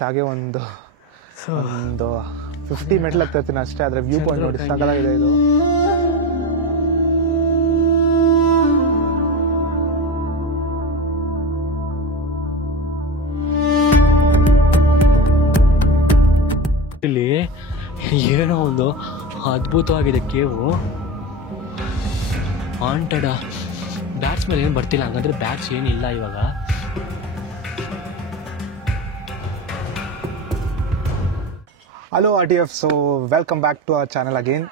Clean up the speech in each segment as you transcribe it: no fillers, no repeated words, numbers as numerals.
ಹಾಗೆ ಒಂದು 50 ಮೆಟ್ಲ್ ಹತ್ತಿರ್ತೀನಿ ಅಷ್ಟೇ. ಆದ್ರೆ ವ್ಯೂ ಪಾಯಿಂಟ್ ನೋಡಿ ಸಾಕಾಗಿದೆ ಇದು. ಇಲ್ಲಿ ಏನೋ ಒಂದು ಅದ್ಭುತವಾಗಿದೆ ಕೇವು. ಹಾಂಟೆಡ್ ಬ್ಯಾಟ್ಸ್ ಮೇಲೆ ಏನು ಬರ್ತಿಲ್ಲ, ಹಂಗಂದ್ರೆ ಬ್ಯಾಟ್ಸ್ ಏನಿಲ್ಲ ಇವಾಗ. Hello RTF, so welcome back to our channel again.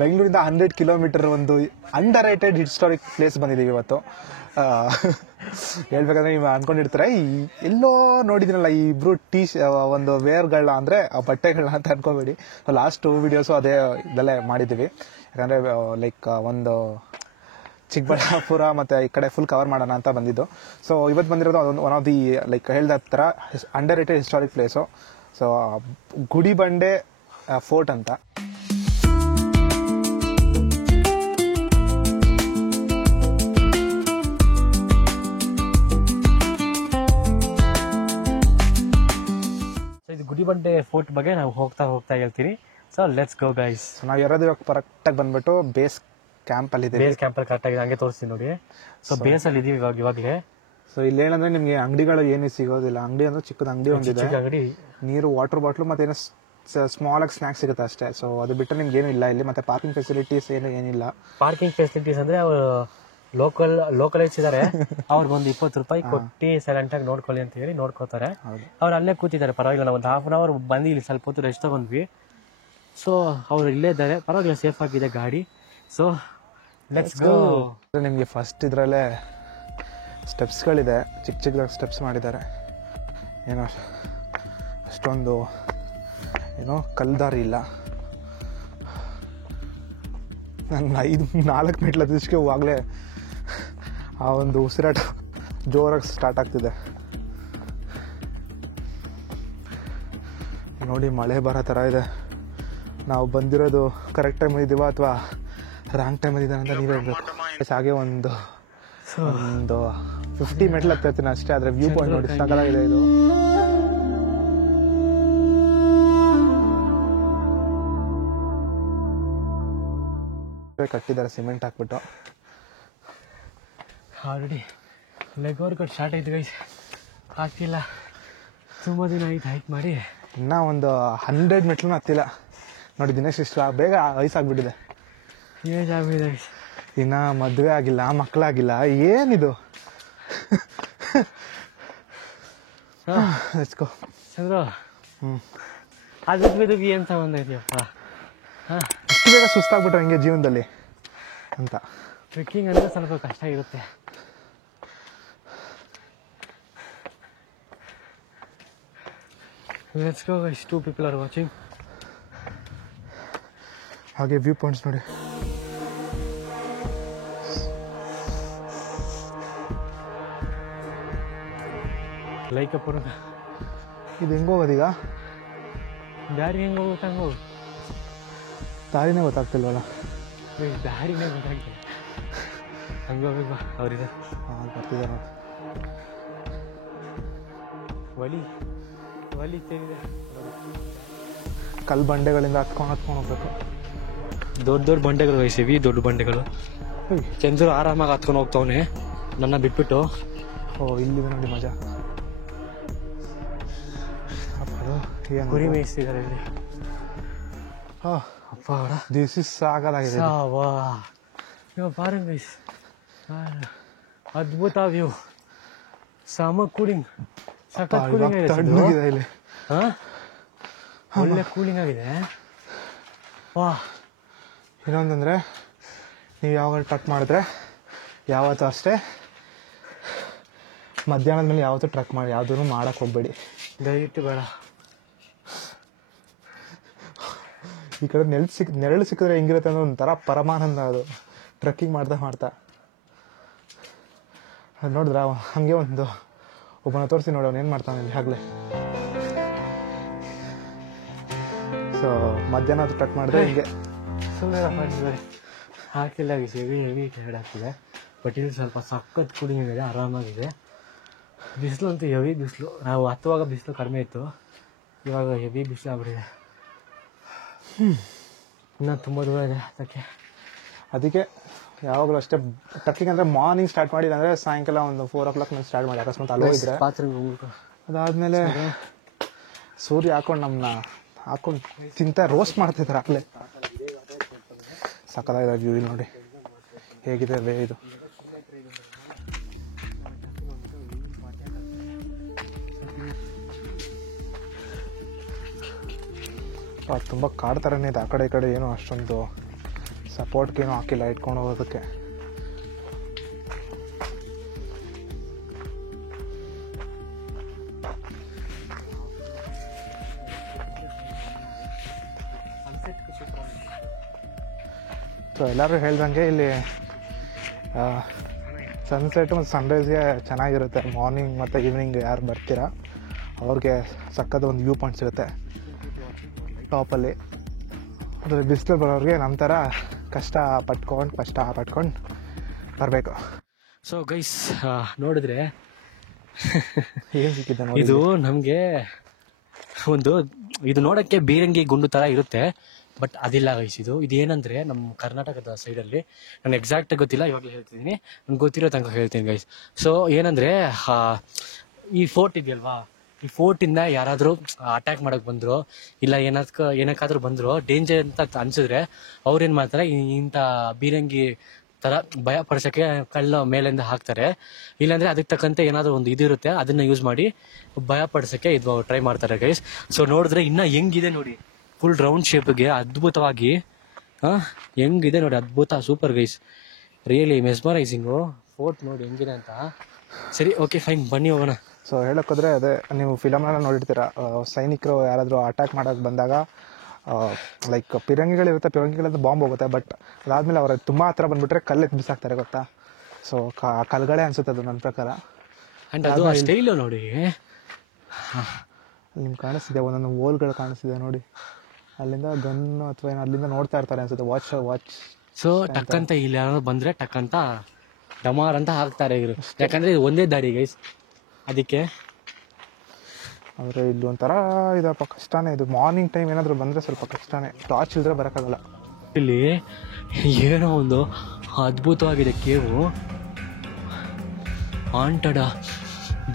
ಬೆಂಗಳೂರಿಂದ 100 ಕಿಲೋಮೀಟರ್ ಒಂದು ಅಂಡರ್ ರೇಟೆಡ್ ಹಿಸ್ಟಾರಿಕ್ ಪ್ಲೇಸ್ ಬಂದಿದ್ದೀವಿ ಇವತ್ತು. ಹೇಳ್ಬೇಕಂದ್ರೆ ನೀವು ಅನ್ಕೊಂಡಿರ್ತಾರೆ ಎಲ್ಲೋ ನೋಡಿದಿನಲ್ಲ ಈ ಇಬ್ರು ಒಂದು ವೇರ್ಗಳನ್ನ ಅಂದರೆ ಬಟ್ಟೆಗಳನ್ನ ಅಂತ ಅನ್ಕೋಬೇಡಿ. ಲಾಸ್ಟ್ 2 ವಿಡಿಯೋಸು ಅದೇ ಇದಲ್ಲೇ ಮಾಡಿದ್ದೀವಿ. ಯಾಕಂದರೆ ಲೈಕ್ ಒಂದು ಚಿಕ್ಕಬಳ್ಳಾಪುರ ಮತ್ತು ಈ ಕಡೆ ಫುಲ್ ಕವರ್ ಮಾಡೋಣ ಅಂತ ಬಂದಿದ್ದು. ಸೊ ಇವತ್ತು ಬಂದಿರೋದು ಒನ್ ಆಫ್ ದಿ ಲೈಕ್ ಹೇಳ್ದ ಥರ under rated historic place. So Gudibande fort ಅಂತ. ಇದು ಗುಡಿಬಂಡೆ ಫೋರ್ಟ್ ಬಗ್ಗೆ ನಾವು ಹೋಗ್ತಾ ಹೇಳ್ತೀನಿ. So let's go guys. ನಾವು ಇರೋದು ಇವಾಗ ಕರೆಕ್ಟಾಗಿ ಬಂದ್ಬಿಟ್ಟು ಬೇಸ್ ಕ್ಯಾಂಪಲ್ಲಿ ಇದೆ. ಬೇಸ್ ಕ್ಯಾಂಪಲ್ಲಿ ಕರೆಕ್ಟಾಗಿ ಹಂಗೆ ತೋರಿಸ್ತೀನಿ ನೋಡಿ. ಸೊ ಬೇಸಲ್ಲಿ ಇದೀವಿ ಇವಾಗಲೇ. ಸೊ ಇಲ್ಲಿ ಏನಂದ್ರೆ ನಿಮ್ಗೆ ಅಂಗಡಿಗಳು ಏನು ಸಿಗೋದಿಲ್ಲ. ಅಂಗಡಿ ಅಂದ್ರೆ ಚಿಕ್ಕದ ಅಂಗಡಿ ಒಂದಿದೆ, ಅಂಗಡಿ ನೀರು, ವಾಟರ್ ಬಾಟ್ಲು ಮತ್ತೆ ಏನೋ ಸ್ಮಾಲ್ ಆಗಿ ಸ್ನಾಕ್ಸ್ ಸಿಗುತ್ತೆ ಅಷ್ಟೇ. ಸೊ ಅದು ಬಿಟ್ಟರೆ ನಿಮ್ಗೆ ಏನು ಇಲ್ಲ ಇಲ್ಲಿ. ಮತ್ತೆ ಪಾರ್ಕಿಂಗ್ ಫೆಸಿಲಿಟೀಸ್ ಏನಿಲ್ಲ. ಪಾರ್ಕಿಂಗ್ ಫೆಸಿಲಿಟೀಸ್ ಅಂದ್ರೆ ಅವರು ಲೋಕಲೈಸ್ ಇದಾರೆ. ಅವ್ರಿಗೊಂದು 20 ರೂಪಾಯಿ ಕೊಟ್ಟು ಸೈಲೆಂಟ್ ಆಗಿ ನೋಡ್ಕೊಳ್ಳಿ ಅಂತ ಹೇಳಿ ನೋಡ್ಕೋತಾರೆ. ಅವ್ರು ಅಲ್ಲೇ ಕೂತಿದ್ದಾರೆ, ಪರವಾಗಿಲ್ಲ. ನಾವು ಒಂದು ½ ಅವರ್ ಬಂದು ಇಲ್ಲಿ ಸ್ವಲ್ಪ ಹೊತ್ತು ರೆಸ್ಟ್ ತಗೊಂಡ್ವಿ. ಸೊ ಅವ್ರು ಇಲ್ಲೇ ಇದ್ದಾರೆ, ಪರವಾಗಿಲ್ಲ, ಸೇಫ್ ಆಗಿದೆ ಗಾಡಿ. So let's go. ನಿಮಗೆ ಫಸ್ಟ್ ಇದರಲ್ಲೇ ಸ್ಟೆಪ್ಸ್ಗಳಿದೆ, ಚಿಕ್ಕದಾಗಿ ಸ್ಟೆಪ್ಸ್ ಮಾಡಿದ್ದಾರೆ. ಏನೋ ಅಷ್ಟೊಂದು ಏನೋ ಕಲ್ದಾರಿ ಇಲ್ಲ. ನನ್ನ 4 ಮೆಟ್ಲು ಹತ್ತಿದಕ್ಕೆ ಹೋಗಲೇ ಆ ಒಂದು ಉಸಿರಾಟ ಜೋರಾಗಿ ಸ್ಟಾರ್ಟ್ ಆಗ್ತಿದೆ. ನೋಡಿ ಮಳೆ ಬರೋ ಥರ ಇದೆ. ನಾವು ಬಂದಿರೋದು ಕರೆಕ್ಟ್ ಟೈಮ್ ಇದ್ದೀವ ಅಥವಾ ರಾಂಗ್ ಟೈಮ್ ಇದ್ದೀವಿ ಅಂತ ನೀವೇ ಹೇಳ್ಬೇಕು. ಹಾಗೆ ಒಂದು 50 ಮೆಟ್ಲ್ ಹತ್ತಿರ್ತೀನಿ ಅಷ್ಟೇ. ಆದ್ರೆ ವ್ಯೂ ಪಾಯಿಂಟ್ ನೋಡಿ ಸಾಕಾಗಿದೆ ಇದು. ಕಟ್ಟಿದ್ದಾರೆ ಸಿಮೆಂಟ್ ಹಾಕ್ಬಿಟ್ಟು. ಆಲ್ರೆಡಿ ಲೆಗ್ ವರ್ಕೌಟ್ ಸ್ಟಾರ್ಟ್ ಆಯ್ತು ಗೈಸ್. ಆಗ್ತಿಲ್ಲ, ತುಂಬ ದಿನ ಆಯ್ತು ಹೈಕ್ ಮಾಡಿ. ಇನ್ನೂ ಒಂದು 100 ಮೆಟ್ಲೂ ಹತ್ತಿಲ್ಲ ನೋಡಿ. ದಿನೇಶ್ ಇಷ್ಟ ಬೇಗ ವಯಸ್ಸಾಗ್ಬಿಟ್ಟಿದೆ. ಏಜ್ ಆಗ್ಬಿಟ್ಟಿದೆ. ಇನ್ನ ಮದುವೆ ಆಗಿಲ್ಲ, ಮಕ್ಕಳಾಗಿಲ್ಲ, ಏನಿದು. ಚಂದ್ರ, ಅದ್ರ ಏನು ಸಂಬಂಧ ಇದೆಯಪ್ಪ? ಇಷ್ಟು ಬೇಗ ಸುಸ್ತಾಗ್ಬಿಟ್ರೆ ಹಂಗೆ ಜೀವನದಲ್ಲಿ ಅಂತ. ಟ್ರೆಕ್ಕಿಂಗ್ ಅಂದರೆ ಸ್ವಲ್ಪ ಕಷ್ಟ ಇರುತ್ತೆ. Let's go guys, 2 people are watching. ಹಾಗೆ ವ್ಯೂ ಪಾಯಿಂಟ್ಸ್ ನೋಡಿ. ಲೈಕ್ ಅಪ್ಪ. ಇದು ಹೆಂಗೆ ಹೋಗೋದೀಗ? ದಾರಿ ಹೆಂಗೆ ಹೋಗುತ್ತೆ ಹಂಗೆ ಹೋಗು. ದಾರಿನೇ ಗೊತ್ತಾಗ್ತಿಲ್ವಲ್ಲ. ದಾರಿನೇ ಗೊತ್ತಾಗ್ತದೆ, ಹಂಗೆ ಹೋಗ್ಬೇಕು. ಅವ್ರಿದೆ ಬರ್ತಿದ್ದಾರೆ ನೋಡಿ. ಒಲಿ ತೆಗಿದೆ. ಕಲ್ಲು ಬಂಡೆಗಳಿಂದ ಹತ್ಕೊಂಡು ಹೋಗ್ಬೇಕು. ದೊಡ್ಡ ಬಂಡೆಗಳು ವಹಿಸಿವಿ, ದೊಡ್ಡ ಬಂಡೆಗಳು. ಚಂದ್ರು ಆರಾಮಾಗಿ ಹತ್ಕೊಂಡು ಹೋಗ್ತಾವನೆ ನನ್ನ ಬಿಟ್ಬಿಟ್ಟು. ಇಲ್ಲಿದೆ ನೋಡಿ ಮಜಾ. ಕುರಿ ಮೇಯಿಸ್ತಿದ್ದಾರೆ ಇಲ್ಲಿ. ಅಪ್ಪ ದಿಸ್ ಇಸ್ ಸಾಕಾಗಿದೆ. ಬಾರಂಗ್ ಗೈಸ್, ಅದ್ಭುತ ವ್ಯೂ. ಸಮ ಕೂಲಿಂಗ್, ಸಖತ್ ಕೂಲಿಂಗ್ ಆಗಿದೆ ಇಲ್ಲಿ. ಒಳ್ಳೆ ಕೂಲಿಂಗ್ ಆಗಿದೆ. ವಾ, ಇನ್ನೊಂದಂದ್ರೆ ನೀವು ಯಾವಾಗ ಟ್ರಕ್ ಮಾಡಿದ್ರೆ ಯಾವತ್ತೂ ಅಷ್ಟೇ ಮಧ್ಯಾಹ್ನದ ಮೇಲೆ ಯಾವತ್ತೂ ಟ್ರಕ್ ಮಾಡಿ ಯಾವುದೂ ಮಾಡಕ್ಕೆ ಹೋಗ್ಬೇಡಿ ದಯವಿಟ್ಟು. ಬೇಡ, ಈ ಕಡೆ ನೆರಳು ಸಿಕ್ಕಿದ್ರೆ ಹೆಂಗಿರುತ್ತೆ ಅನ್ನೋ ಒಂಥರ ಪರಮಾನಂದ ಅದು. ಟ್ರೆಕ್ಕಿಂಗ್ ಮಾಡ್ತಾ ಅದು ನೋಡಿದ್ರೆ ಹಾಗೆ ಒಬ್ಬನ ತೋರಿಸಿ ನೋಡಿ ಅವನು ಏನು ಮಾಡ್ತಾನೆ ಇಲ್ಲಿ ಆಗಲೇ. ಸೊ ಮಧ್ಯಾಹ್ನ ಅದು ಟ್ರಕ್ ಮಾಡಿದ್ರೆ ಹಿಂಗೆ ಸುಮ್ಮನೆ ಹಾಕಿಲ್ಲ. ಹೆವಿ ಟೈರ್ಡ್ ಆಗ್ತಿದೆ. ಬಟ್ ಇದು ಸ್ವಲ್ಪ ಸಖತ್ ಕೂಲಿಂಗ್ ಇದೆ, ಆರಾಮಾಗಿದೆ. ಬಿಸಿಲು ಅಂತೂ ಹೆವಿ ಬಿಸಿಲು. ನಾವು ಹತ್ತುವಾಗ ಬಿಸಿಲು ಕಡಿಮೆ ಇತ್ತು, ಇವಾಗ ಹೆವಿ ಬಿಸಿಲು ಆಗ್ಬಿಟ್ಟಿದೆ. ಇನ್ನೂ ತುಂಬ ದೂರ ಇದೆ ಅದಕ್ಕೆ ಯಾವಾಗಲೂ ಅಷ್ಟೇ ಟ್ರಕ್ಕಿಂಗ್ ಅಂದರೆ ಮಾರ್ನಿಂಗ್ ಸ್ಟಾರ್ಟ್ ಮಾಡಿಲ್ಲ ಅಂದರೆ ಸಾಯಂಕಾಲ ಒಂದು 4 o'clock ಮೇಲೆ ಸ್ಟಾರ್ಟ್ ಮಾಡಿ ಅಕಸ್ಮಾತ್ ಅಲ್ಲಿ ಹೋಗಿದ್ರೆ. ಅದಾದಮೇಲೆ ಸೂರ್ಯ ನಮ್ಮನ್ನ ಹಾಕೊಂಡು ರೋಸ್ಟ್ ಮಾಡ್ತಿದ್ದಾರೆ ಆಗಲೇ. ಸಕ್ಕತ್ತಾಗಿದೆ ವ್ಯೂ. ಇಲ್ಲಿ ನೋಡಿ ಹೇಗಿದೆ ವೇ ಇದು. ತುಂಬ ಕಾಡು ಥರನೇ ಇದೆ. ಆ ಕಡೆ ಈ ಕಡೆ ಏನೋ ಅಷ್ಟೊಂದು ಸಪೋರ್ಟ್ಗೇನೂ ಹಾಕಿಲ್ಲ ಇಟ್ಕೊಂಡು ಹೋಗೋದಕ್ಕೆ. ಸೊ ಎಲ್ಲರೂ ಹೇಳ್ದಂಗೆ ಇಲ್ಲಿ ಸನ್ಸೆಟ್ ಮತ್ತು ಸನ್ರೈಸ್ಗೆ ಚೆನ್ನಾಗಿರುತ್ತೆ. ಮಾರ್ನಿಂಗ್ ಮತ್ತು ಈವ್ನಿಂಗ್ ಯಾರು ಬರ್ತೀರಾ ಅವ್ರಿಗೆ ಸಕ್ಕದ ಒಂದು ವ್ಯೂ ಪಾಯಿಂಟ್ ಸಿಗುತ್ತೆ ಟಾಪಲ್ಲಿ. ಅಂದರೆ ಬಿಸಿಲು ಬರೋರಿಗೆ ನಮ್ಮ ಥರ ಕಷ್ಟ ಪಟ್ಕೊಂಡು ಬರಬೇಕು. ಸೊ ಗೈಸ್ ನೋಡಿದ್ರೆ ಏನು ಸಿಕ್ಕಿದೆ ನೋಡಿ. ಇದು ನಮಗೆ ಇದು ನೋಡೋಕ್ಕೆ ಬೀರಂಗಿ ಗುಂಡು ಥರ ಇರುತ್ತೆ, ಬಟ್ ಅದಿಲ್ಲ ಗೈಸ್. ಇದು ಏನಂದರೆ ನಮ್ಮ ಕರ್ನಾಟಕದ ಸೈಡಲ್ಲಿ, ನಾನು ಎಕ್ಸಾಕ್ಟಾಗಿ ಗೊತ್ತಿಲ್ಲ, ಇವಾಗಲೇ ಹೇಳ್ತಿದ್ದೀನಿ, ನನಗೆ ಗೊತ್ತಿರೋ ತನಕ ಹೇಳ್ತೀನಿ ಗೈಸ್. ಸೊ ಏನಂದರೆ ಈ ಫೋರ್ಟ್ ಇದೆಯಲ್ವಾ, ಈ ಫೋರ್ಟಿಂದ ಯಾರಾದರೂ ಅಟ್ಯಾಕ್ ಮಾಡೋಕ್ಕೆ ಬಂದರು, ಇಲ್ಲ ಏನಕ್ಕಾದ್ರೂ ಬಂದರು ಡೇಂಜರ್ ಅಂತ ಅನಿಸಿದ್ರೆ ಅವ್ರೇನು ಮಾಡ್ತಾರೆ, ಇಂಥ ಬೀರಂಗಿ ಥರ ಭಯ ಪಡಿಸೋಕ್ಕೆ ಕಳ್ಳ ಮೇಲಿಂದ ಹಾಕ್ತಾರೆ. ಇಲ್ಲಾಂದರೆ ಅದಕ್ಕೆ ತಕ್ಕಂತೆ ಏನಾದರೂ ಒಂದು ಇದಿರುತ್ತೆ, ಅದನ್ನು ಯೂಸ್ ಮಾಡಿ ಭಯ ಪಡಿಸೋಕ್ಕೆ ಇದು ಟ್ರೈ ಮಾಡ್ತಾರೆ ಗೈಸ್. ಸೊ ನೋಡಿದ್ರೆ ಇನ್ನೂ ಹೆಂಗಿದೆ ನೋಡಿ, ಫುಲ್ ರೌಂಡ್ ಶೇಪ್ಗೆ ಅದ್ಭುತವಾಗಿ ಹೆಂಗಿದೆ ನೋಡಿ, ಅದ್ಭುತ, ಸೂಪರ್ ಗೈಸ್, ರಿಯಲಿ ಮೆಸ್ಮರೈಸಿಂಗು. ಫೋರ್ಟ್ ನೋಡಿ ಹೆಂಗಿದೆ ಅಂತ. ಸರಿ, ಓಕೆ, ಫೈನ್, ಬನ್ನಿ ಹೋಗೋಣ. ಸೊ ಹೇಳೋಕ್ಕೋದ್ರೆ ಅದೇ ನೀವು ಫಿಲಮ್ನೆಲ್ಲ ನೋಡಿರ್ತೀರ, ಸೈನಿಕರು ಯಾರಾದರೂ ಅಟ್ಯಾಕ್ ಮಾಡೋಕ್ಕೆ ಬಂದಾಗ ಲೈಕ್ ಪಿರಂಗಿಗಳಿರುತ್ತೆ, ಪಿರಂಗಿಗಳಿಂದ ಬಾಂಬ್ ಹೋಗುತ್ತೆ, ಬಟ್ ಅದಾದಮೇಲೆ ಅವ್ರ ತುಂಬ ಹತ್ರ ಬಂದುಬಿಟ್ರೆ ಕಲ್ಲೆತ್ತು ಬಿಸಾಕ್ತಾರೆ ಗೊತ್ತಾ. ಸೊ ಕಲ್ಗಳೇ ಅನಿಸುತ್ತೆ ಅದು ನನ್ನ ಪ್ರಕಾರ. ಆ್ಯಂಡ್ ಅದು ಸ್ಟೈಲು ನೋಡಿ, ನಿಮ್ಗೆ ಕಾಣಿಸ್ತಿದೆ ಒಂದೊಂದು ಹೋಲ್ಗಳು ಕಾಣಿಸ್ತಿದೆ ನೋಡಿ, ಅಲ್ಲಿಂದ ಗನ್ನು ಅಥವಾ ಏನೋ ಅಲ್ಲಿಂದ ನೋಡ್ತಾ ಇರ್ತಾರೆ ಅನಿಸುತ್ತೆ, ವಾಚ್. ಸೊ ಟಕ್ಕಂತ ಇಲ್ಲಿ ಯಾರಾದ್ರು ಬಂದರೆ ಟಕ್ಕಂತ ಡಮಾರ್ ಅಂತ ಹಾಕ್ತಾರೆ ಇವರು, ಯಾಕಂದರೆ ಇದು ಒಂದೇ ದಾರಿ ಗೈಸ್, ಅದಕ್ಕೆ. ಆದರೆ ಇಲ್ಲಿ ಒಂಥರ ಇದಪ್ಪ, ಕಷ್ಟನೇ ಇದು. ಮಾರ್ನಿಂಗ್ ಟೈಮ್ ಏನಾದರೂ ಬಂದರೆ ಸ್ವಲ್ಪ ಕಷ್ಟನೇ, ಟಾರ್ಚ್ ಇಲ್ಲದ್ರೆ ಬರೋಕ್ಕಾಗಲ್ಲ. ಇಲ್ಲಿ ಏನೋ ಒಂದು ಅದ್ಭುತವಾಗಿದೆ ಕೇವು. ಹಾಂಟೆಡ್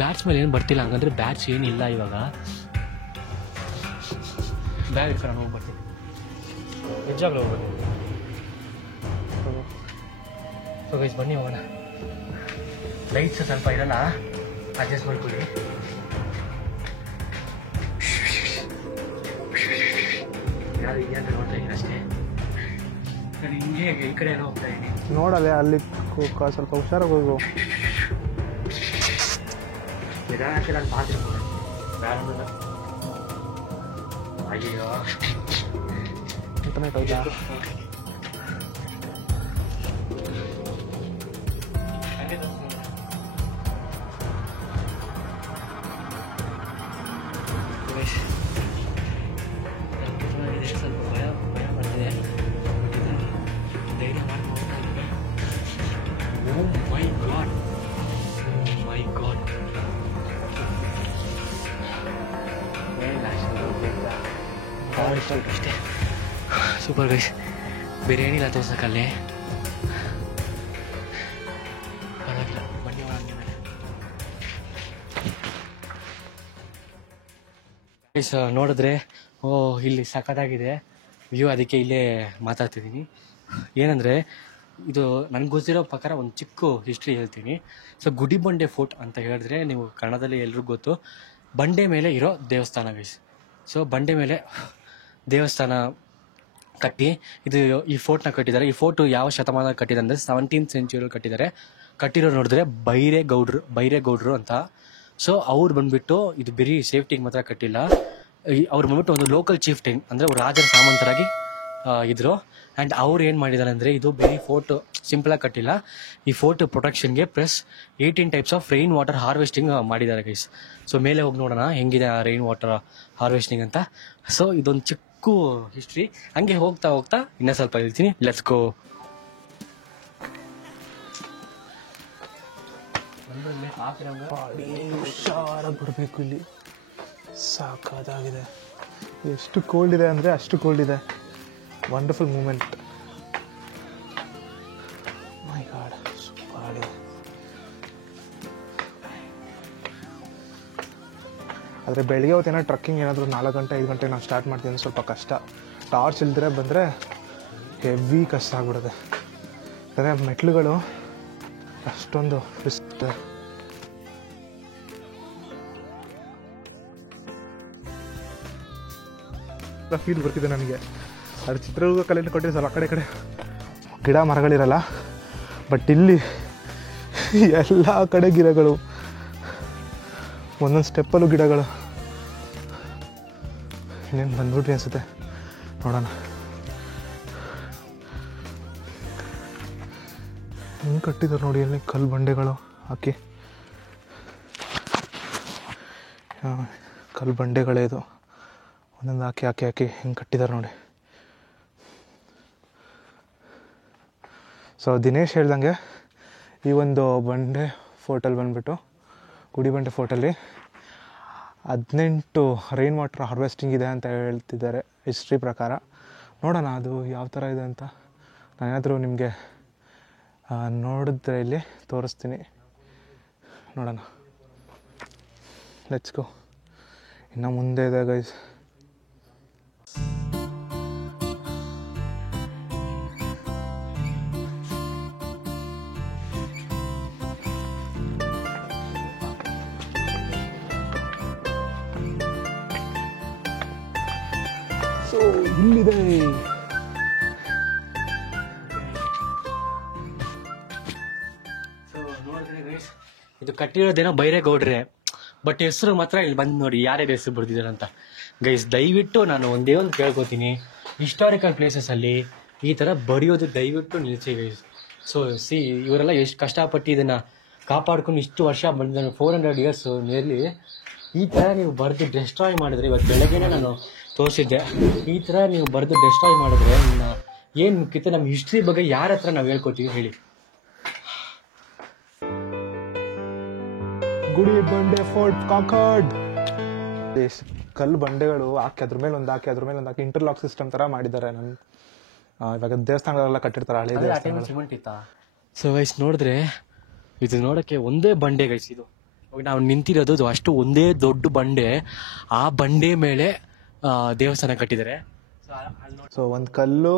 ಬ್ಯಾಟ್ಸ್ ಮೇಲೆ ಏನು ಬರ್ತಿಲ್ಲ, ಹಂಗಂದ್ರೆ ಬ್ಯಾಟ್ಸ್ ಏನಿಲ್ಲ ಇವಾಗ. ಬ್ಯಾಗ್ ಇಟ್ಕೊಂಡು ಹೋಗ್ಬರ್ತೀನಿ, ನಿಜವಾಗ್ಲೂ ಹೋಗ್ಬರ್ತೀನಿ. ಸೊ ಗೈಸ್ ಬನ್ನಿ ಹೋಗೋಣ. ಲೈಟ್ಸ್ ಸ್ವಲ್ಪ ಇರಲ್ಲ, ಅಡ್ಜಸ್ಟ್ ಮಾಡ್ಕೊಳ್ಳಿ. ಯಾರು ಇದೆ ಅಂತ ನೋಡ್ತಾ ಇದ್ದೀನಿ ಅಷ್ಟೇ. ನಾನು ಹಿಂಗೆ ಈ ಕಡೆ ಏನೋ ಹೋಗ್ತಾ ಇದ್ದೀನಿ. ನೋಡಲ್ಲ ಅಲ್ಲಿ ಸ್ವಲ್ಪ ಹುಷಾರಾಗಿ ಹೋಗು. ನಿಧಾನಕ್ಕೆ ನಾನು ಪಾತ್ರೆ ಬೇಡ. ಅಯ್ಯೋ ಇಂಟರ್ನೆಟ್ ಹೌದಾ? ಸ್ವಲ್ಪ ಭಯ ಬರ್ತಿದೆ, ಧೈರ್ಯ ಮಾಡ್ಕೊಂಡು. ಓ ಮೈ ಗಾಡ್, ಮೈ ಗಾಡ್. ಅಷ್ಟೇ, ಸೂಪರ್ ಗೈಸ್. ಬೇರೆ ಏನಿಲ್ಲ ತೋರ್ಸಕ್ಕಲ್ಲಿ. ಪರವಾಗಿಲ್ಲ, ಬನ್ನಿ ಗೈಸ್. ನೋಡಿದ್ರೆ ಇಲ್ಲಿ ಸಖತ್ತಾಗಿದೆ ವ್ಯೂ, ಅದಕ್ಕೆ ಇಲ್ಲೇ ಮಾತಾಡ್ತಿದ್ದೀನಿ. ಏನಂದರೆ ಇದು ನನಗೆ ಗೊತ್ತಿರೋ ಪ್ರಕಾರ ಒಂದು ಚಿಕ್ಕ ಹಿಸ್ಟ್ರಿ ಹೇಳ್ತೀನಿ. ಸೊ ಗುಡಿಬಂಡೆ ಫೋರ್ಟ್ ಅಂತ ಹೇಳಿದ್ರೆ ನೀವು ಕನ್ನಡದಲ್ಲಿ ಎಲ್ರಿಗೂ ಗೊತ್ತು, ಬಂಡೆ ಮೇಲೆ ಇರೋ ದೇವಸ್ಥಾನ ಗೈಸ್. ಸೊ ಬಂಡೆ ಮೇಲೆ ದೇವಸ್ಥಾನ ಕಟ್ಟಿ ಈ ಫೋರ್ಟ್ನ ಕಟ್ಟಿದ್ದಾರೆ. ಈ ಫೋರ್ಟು ಯಾವ ಶತಮಾನ ಕಟ್ಟಿದ್ದಾರೆ ಅಂದರೆ 17th century ಕಟ್ಟಿದ್ದಾರೆ. ಕಟ್ಟಿರೋ ನೋಡಿದ್ರೆ ಬೈರೇಗೌಡರು ಅಂತ. ಸೊ ಅವ್ರು ಬಂದುಬಿಟ್ಟು ಇದು ಬರೀ ಸೇಫ್ಟಿಗೆ ಮಾತ್ರ ಕಟ್ಟಿಲ್ಲ, ಅವ್ರು ಬಂದ್ಬಿಟ್ಟು ಒಂದು ಲೋಕಲ್ ಚೀಫ್ಟೈನ್ ಅಂದರೆ ರಾಜರ ಸಾಮಂತರಾಗಿ ಇದ್ರು. ಆ್ಯಂಡ್ ಅವ್ರು ಏನು ಮಾಡಿದ್ದಾರೆ ಅಂದರೆ ಇದು ಬರೀ ಫೋರ್ಟ್ ಸಿಂಪಲಾಗಿ ಕಟ್ಟಿಲ್ಲ, ಈ ಫೋರ್ಟ್ ಪ್ರೊಟೆಕ್ಷನ್ಗೆ plus 18 types of rain water harvesting ಮಾಡಿದ್ದಾರೆ ಗೈಸ್. ಸೊ ಮೇಲೆ ಹೋಗಿ ನೋಡೋಣ ಹೆಂಗಿದೆ ಆ ರೈನ್ ವಾಟರ್ ಹಾರ್ವೆಸ್ಟಿಂಗ್ ಅಂತ. ಸೊ ಇದೊಂದು ಚಿಕ್ಕ ಹಿಸ್ಟ್ರಿ, ಹಂಗೆ ಹೋಗ್ತಾ ಇನ್ನೂ ಸ್ವಲ್ಪ ಹೇಳ್ತೀನಿ. Let's go. ಹುಷಾರಾಗಿ ಬರಬೇಕು ಇಲ್ಲಿ. ಸಾಕಾಗಿದೆ. ಎಷ್ಟು ಕೋಲ್ಡ್ ಇದೆ ಅಂದರೆ ಅಷ್ಟು ಕೋಲ್ಡ್ ಇದೆ. Wonderful moment. My god, super ಆಗಿದೆ. ಆದರೆ ಬೆಳಿಗ್ಗೆ ಹೊತ್ತೇನೋ ಟ್ರಕ್ಕಿಂಗ್ ಏನಾದರೂ 4 ಗಂಟೆ 5 ಗಂಟೆಗೆ ನಾವು ಸ್ಟಾರ್ಟ್ ಮಾಡ್ತೀವಿ ಅಂದರೆ ಸ್ವಲ್ಪ ಕಷ್ಟ. ಟಾರ್ಚ್ ಇಲ್ದಿರೆ ಬಂದರೆ ಹೆವಿ ಕಷ್ಟ ಆಗ್ಬಿಡುತ್ತೆ. ಅಂದರೆ ಮೆಟ್ಲುಗಳು ಅಷ್ಟೊಂದು ರಿಸ್ಕ್. ಫೀಲ್ ಬರ್ತಿದೆ ನನಗೆ. ಅದು ಚಿತ್ರದುರ್ಗ ಕಲೆಯಲ್ಲಿ ಕೊಟ್ಟಿದ್ದು ಸ್ವಲ್ಪ ಆ ಕಡೆ ಗಿಡ ಮರಗಳಿರಲ್ಲ, ಬಟ್ ಇಲ್ಲಿ ಎಲ್ಲ ಕಡೆ ಗಿಡಗಳು, ಒಂದೊಂದು ಸ್ಟೆಪ್ಪಲ್ಲೂ ಗಿಡಗಳು. ಇನ್ನೇನು ಬಂದ್ಬಿಟ್ರಿ ಅನಿಸುತ್ತೆ, ನೋಡೋಣ. ಹಿಂಗೆ ಕಟ್ಟಿದ್ದಾರೆ ನೋಡಿ, ಎಲ್ಲಿ ಕಲ್ಲು ಬಂಡೆಗಳು ಹಾಕಿ. ಕಲ್ಲು ಬಂಡೆಗಳೇ ಇದು, ಒಂದೊಂದು ಹಾಕಿ ಹಿಂಗೆ ಕಟ್ಟಿದ್ದಾರೆ ನೋಡಿ. ಸೊ ದಿನೇಶ್ ಹೇಳ್ದಂಗೆ ಈ ಒಂದು ಬಂಡೆ ಫೋರ್ಟಲ್ಲಿ ಬಂದುಬಿಟ್ಟು ಗುಡಿಬಂಡೆ ಫೋರ್ಟಲ್ಲಿ 18 ರೈನ್ ವಾಟರ್ ಹಾರ್ವೆಸ್ಟಿಂಗ್ ಇದೆ ಅಂತ ಹೇಳ್ತಿದ್ದಾರೆ ಹಿಸ್ಟ್ರಿ ಪ್ರಕಾರ. ನೋಡೋಣ ಅದು ಯಾವ ಥರ ಇದೆ ಅಂತ. ನಾನೇನಾದರೂ ನಿಮಗೆ ನೋಡಿದ್ರೆ ಇಲ್ಲಿ ತೋರಿಸ್ತೀನಿ, ನೋಡೋಣ. Let's go. ಇನ್ನು ಮುಂದೆ ಇದೆ ಗೈಸ್. ಸೊ ಇಲ್ಲಿದೆ. ಇದು ಕಟ್ಟಿರೋದೇನೋ ಬೈರೇಗೌಡ್ರೆ, ಬಟ್ ಹೆಸರು ಮಾತ್ರ ಇಲ್ಲಿ ಬಂದು ನೋಡಿ ಯಾರ್ಯಾರು ಹೆಸರು ಬರ್ತಿದ್ದಾರೆ ಅಂತ. ಗೈಸ್ ದಯವಿಟ್ಟು ನಾನು ಒಂದೇ ಒಂದು ಕೇಳ್ಕೊತೀನಿ, ಹಿಸ್ಟಾರಿಕಲ್ ಪ್ಲೇಸಸಲ್ಲಿ ಈ ಥರ ಬರೆಯೋದು ದಯವಿಟ್ಟು ನಿಲ್ಲಿಸಿ ಗೈಸ್. ಸೊ ಇವರೆಲ್ಲ ಎಷ್ಟು ಕಷ್ಟಪಟ್ಟು ಇದನ್ನು ಕಾಪಾಡ್ಕೊಂಡು ಇಷ್ಟು ವರ್ಷ ಬಂದ 400 ಇಯರ್ಸ್ ನಿಯರ್ಲಿ ಈ ಥರ ನೀವು ಬರೆದು ಡೆಸ್ಟ್ರಾಯ್ ಮಾಡಿದ್ರೆ, ಇವತ್ತು ಬೆಳಗ್ಗೆನೇ ನಾನು ತೋರಿಸಿದ್ದೆ, ಈ ಥರ ನೀವು ಬರೆದು ಡೆಸ್ಟ್ರಾಯ್ ಮಾಡಿದ್ರೆ ಏನು ಮುಖ್ಯತೆ ನಮ್ಮ ಹಿಸ್ಟ್ರಿ ಬಗ್ಗೆ ಯಾರ ಹತ್ರ ನಾವು ಹೇಳ್ಕೊತೀವಿ ಹೇಳಿ. ಗುಡಿ ಬಂಡೆ ಫೋರ್ಟ್ ಕಾಂಕರ್ಡ್. ಕಲ್ಲು ಬಂಡೆಗಳು ಹಾಕಿ ಅದ್ರ ಮೇಲೆ ಒಂದು ಹಾಕಿ ಇಂಟರ್ಲಾಕ್ ಸಿಸ್ಟಮ್ ಥರ ಮಾಡಿದ್ದಾರೆ. ಇವಾಗ ದೇವಸ್ಥಾನಗಳೆಲ್ಲ ಕಟ್ಟಿರ್ತಾರೆ, ಹಳೆ ದೇವಸ್ಥಾನ. ಸೊ ಗೈಸ್ ನೋಡಿದ್ರೆ ಇದು ನೋಡೋಕ್ಕೆ ಒಂದೇ ಬಂಡೆ ಗೈಸ್. ಇದು ನಾವು ನಿಂತಿರೋದು ಅಷ್ಟು ಒಂದೇ ದೊಡ್ಡ ಬಂಡೆ, ಆ ಬಂಡೆ ಮೇಲೆ ದೇವಸ್ಥಾನ ಕಟ್ಟಿದ್ದಾರೆ. ಸೊ ಒಂದು ಕಲ್ಲು,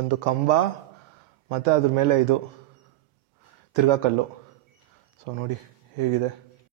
ಒಂದು ಕಂಬ, ಮತ್ತು ಅದ್ರ ಮೇಲೆ ಇದು ತಿರ್ಗಾ ಕಲ್ಲು. ಸೊ ನೋಡಿ ಹೇಗಿದೆ.